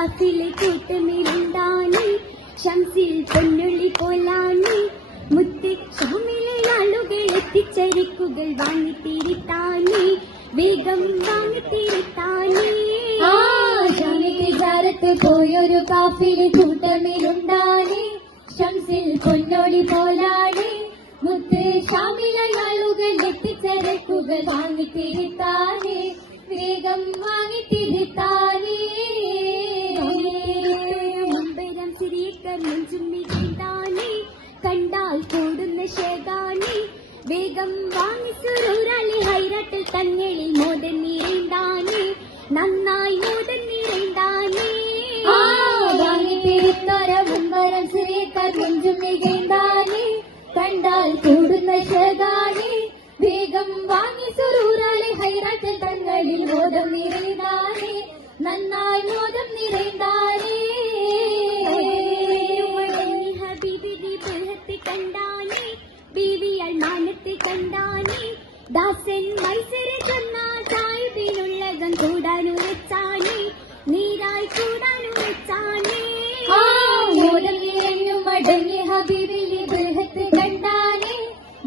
കാഫിലെ കൂട്ടമിരുണ്ടാണ് ഷംസിൽ പൊന്നുള്ളി പോലാണ് മുത്ത് ഷാമിലെ ആളുകൾ എത്തിച്ചരിക്കുകൾ വാങ്ങിത്തിരുത്താനേ വേഗം വാങ്ങിത്തിരുത്താനേ ഷാമിത്തിജാരത്ത് പോയൊരു കാഫിലെ കൂട്ടമിരുണ്ടാണ് ഷംസിൽ പൊന്നോളി പോലാണ് മുത്ത് ഷാമിലെ ആളുകൾ എത്തിച്ചരക്കുകൾ വാങ്ങിത്തിരുത്താനേ വേഗം വാങ്ങിത്തിരുത്താനേ മുമ്പരം സിരിയക്കർ നെഞ്ചുമ്മിതാനേ കണ്ടാൽ കൂടുന്ന ശേഖാനേ വേഗം വാങ്ങി സുരൂരാളി ഹൈറട്ടിൽ തങ്ങളിൽ മോദൻ നിറൈന്താനേ നന്നായി മോദൻ നിറൈന്താനേ വാങ്ങിത്തിരുത്തോര മുമ്പരം സിരിയക്കർ നെഞ്ചുമ്മിതാനേ കണ്ടാൽ കൂടുന്ന ശേഖാനേ വേഗം വാങ്ങി സുരൂരാളി ഹൈറട്ടിൽ തങ്ങളിൽ മോദം നിറൈന്താനേ നന്നായി മോദം നിറൈന്താനേ ഹബീബി ബൃഹത്ത് കണ്ടാനേ ബീവിയാൽ മാനത്ത് കണ്ടാനേ ദാസൻ മത്സര ചെന്ന സാഹിബിനുള്ളകം കൂടാനുറച്ചാനേ നീരായി കൂടാനുറച്ചാനേ മോദം നിറഞ്ഞു മടങ്ങി ഹബീബിലി ബൃഹത്ത് കണ്ടാനേ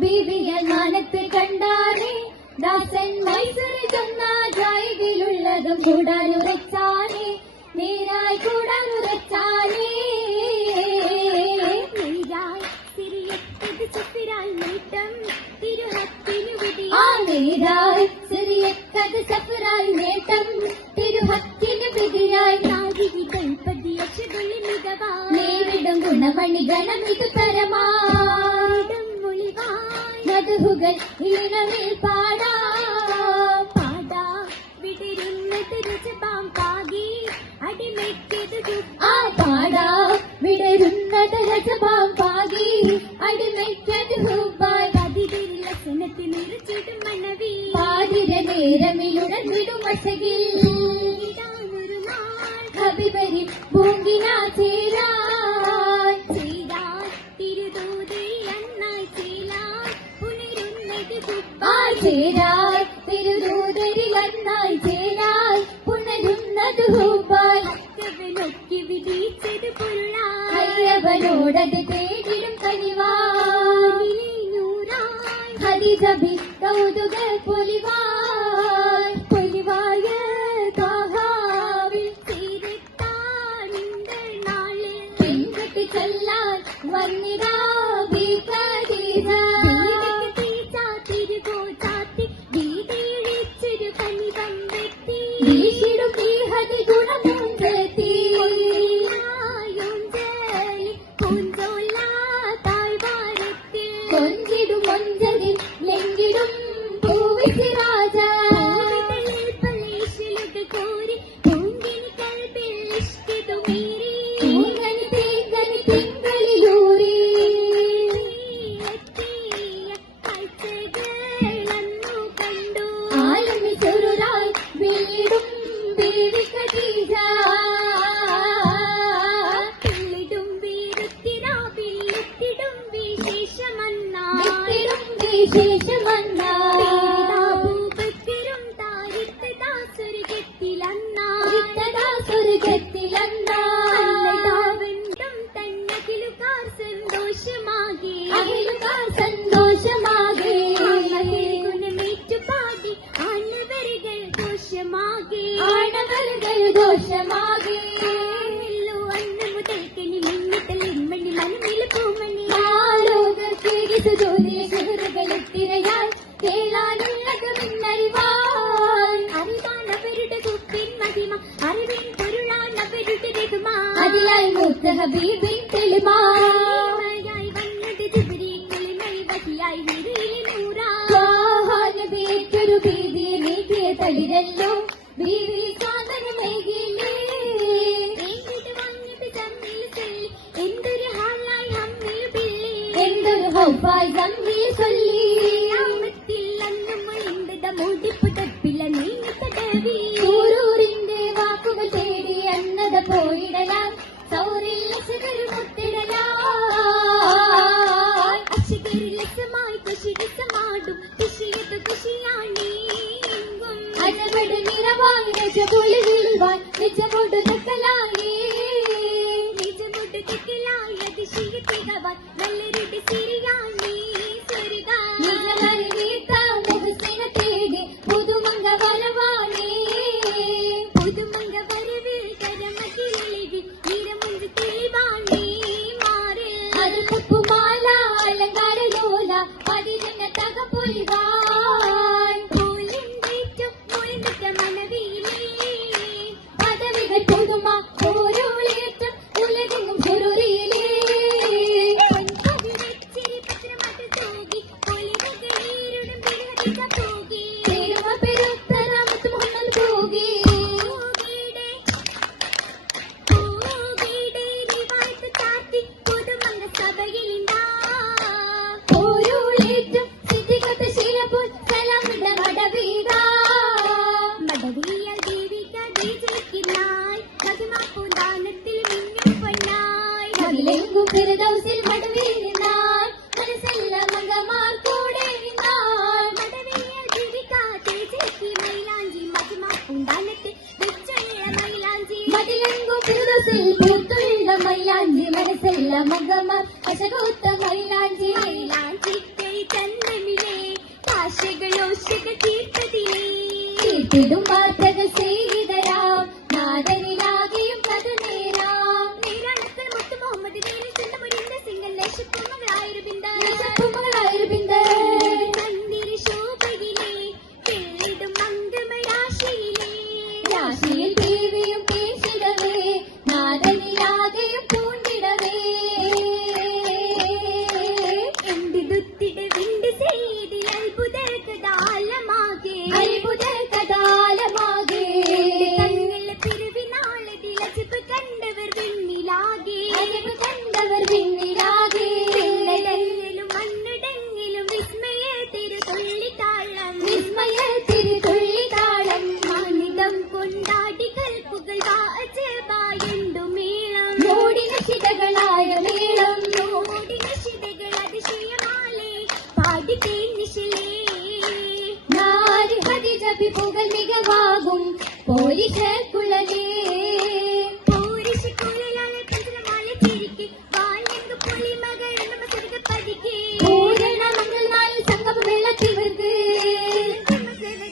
ബീവിയാൽ മാനത്ത് കണ്ടാനേ ദാസൻ മത്സര ചെന്ന സാഹിബിലുള്ളതും കൂടാനുറച്ചാനേ നീരായി കൂടാനുറച്ചാനേ നേരിടും ഗുണമണി ഗണമിതു തരമാടം മധുഹുകൾ ഇളവിൽ പാടാ പാടാ വിടരുന്നത് രജപാം പാകി അടിമയ്ക്കത് പാടാ വിടരുന്നത് രജപാം പാകി അടിമയ്ക്കത് ഹുബായ് ലക്ഷണത്തിൽ നിറച്ചിടും മണവി പാതിര നേരമിലുടന്നിടും വശകിൽ ഹബിബരി പൂങ്കിനാ ചേരാൻ തിരുതൂതി അന്നായി ചേരാൻ പുനരുന്നത് ചേരാൻ തിരുതൂതരി അന്നായി ചേരാൻ പുനരുന്നത് ഹുബായ് അക്കവനൊക്കെ വിധിച്ചത് പുള്ളായവനോടത് തേടിടും കനിവാനിലെ നൂറായി ഹരിജബി കൗതുക പൊലിവായ് പൊലിവായ ചെല്ലാൻ വന്നിരാ തിരുകോ ചാത്തി വീതിയിഴിച്ചൊരു കനിതം വെത്തി വീശിടും ഹതി ഗുണവും പ്രതി പൂഞ്ചോല താഴ്വാരത്തിൽ കൊഞ്ചിടും കൊഞ്ചരിൽ ലെങ്കിടും പൂവിച്ച് രാജ കോരി പൂങ്കിനി കൽബിൽ ഇഷ്ടിതു മീറി ഹബീബിൻ തെളിമായായി വന്നത് ജിബ്രീൽ തെളിമൈ വഹിയായി നിരയിൽ നൂറാനബിയൊരു ഭീതിയെ നീക്കിയ തളിരല്ലോ ബീവി സാധനമേകില്ലേ വന്നത് തമ്മിൽ ചൊല്ലി എന്തൊരു ഹാലായി ഹമ്മിൽ പിള്ളി എന്തൊരു ഹൗഫായി തമ്മിൽ ചൊല്ലി അന്നും മുളിന്തത മുടിപ്പ് തപ്പില നീങ്ങി തടവി ഊരൂരിന്റെ വാക്കുകൾ തേടി അന്നത പോയിടലാം അശകരിലസമായി കുശിരസമാടും കുശിയത് കുശിയാണി അനവട് നിറവായി രജപൊളി വീഴ്വാൻ നിജമോട് നക്കലായി അതിലെങ്കും ഫിർദൗസിൽ മടവിൽ നിന്നാൻ മനസ്സെല്ലാം മകമാർ കൂടെ നിന്നാൻ മടവിൽ ജീവിക്കാതെ ചേച്ചി മൈലാഞ്ചി മഹിമ ഉണ്ടാനത്തെ വെച്ചുള്ള മൈലാഞ്ചി മതിലെങ്കും ഫിർദൗസിൽ പൂത്തുള്ള മൈലാഞ്ചി മനസ്സെല്ലാം മകമാർ അശകൂത്ത മൈലാഞ്ചി മൈലാഞ്ചി കൈ ചന്ദമിലേ കാശകളോശകൾ തീർത്തതിലേ തീർത്തിടും വാർത്തകൾ ചെയ്തരാം നാദനിലാകെയും കഥ നേരാം നേരാണത്തിൽ മുത്ത് മുഹമ്മദ് നേരിൽ ചെന്നമുരിந்த സിംഗൽ ലക്ഷപ്പുമകളായൊരുബിന്ദ കന്തിരി ശോഭയിലേ തെളിടും മംഗമരാശിയിലേ രാശിയിൽ ദേവിയും പേശിടവേ നാദനിലാകെയും പൂണ്ടിടവേ എന്തിടുത്തിട വിണ്ട് ചെയ്തിൽ അത്ഭുത കഥാലമാകെ തങ്ങളെ പിറവിനാളതിൽ അജബ് കണ്ടവർ വിണ്ണിലാകെ പിള്ളടങ്ങിലും മണ്ണടങ്ങിലും വിസ്മയ തിരുതുള്ളിത്താളം മാനിതം കൊണ്ടാടി കൽപ്പുകൾ വാജബായുണ്ടു മേളം മോടിന ശിതകളായ മേളം മോടിന ശിതകൾ അതിശയമാലേ പാടി തേന്നിശിലേ നാരി ഹരിജബി പുകൾ മികവാകും പോരിഷക്കുള്ളലേ പോരിഷക്കുള്ളലാലെ പഞ്ചമാല ചിരിക്ക് വാലെങ്ക് പൊളി മകൾ നമ്മ സ്വർഗ പതിക്ക് പൂരണ മംഗൾ നാളിൽ സംഗമ വെള്ളത്തിവർക്ക്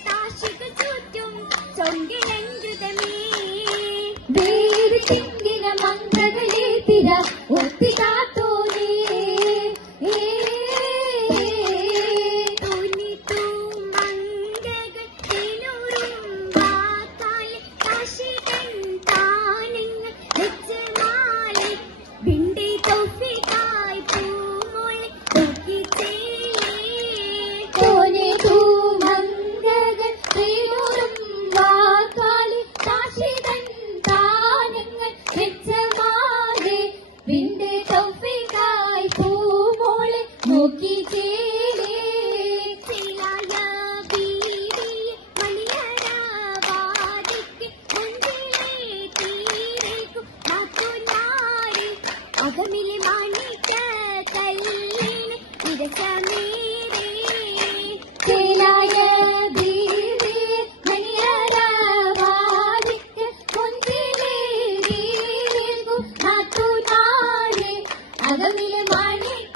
താശിക ചുറ്റും ചൊങ്കിലങ്കൃതമേ വേര് ചിങ്കിന മംഗളേ തിര ഒത്തികാത്തോനേ അകമിലെ മാണിക്ക കല്ലിന് ഇരച്ചമേരേ ചേലായ ബീവി മണിയറവാദിക്ക് കൊഞ്ചിലേ വീൽകു നാട്ടുനാടേ അകമിലെ മാണിക്ക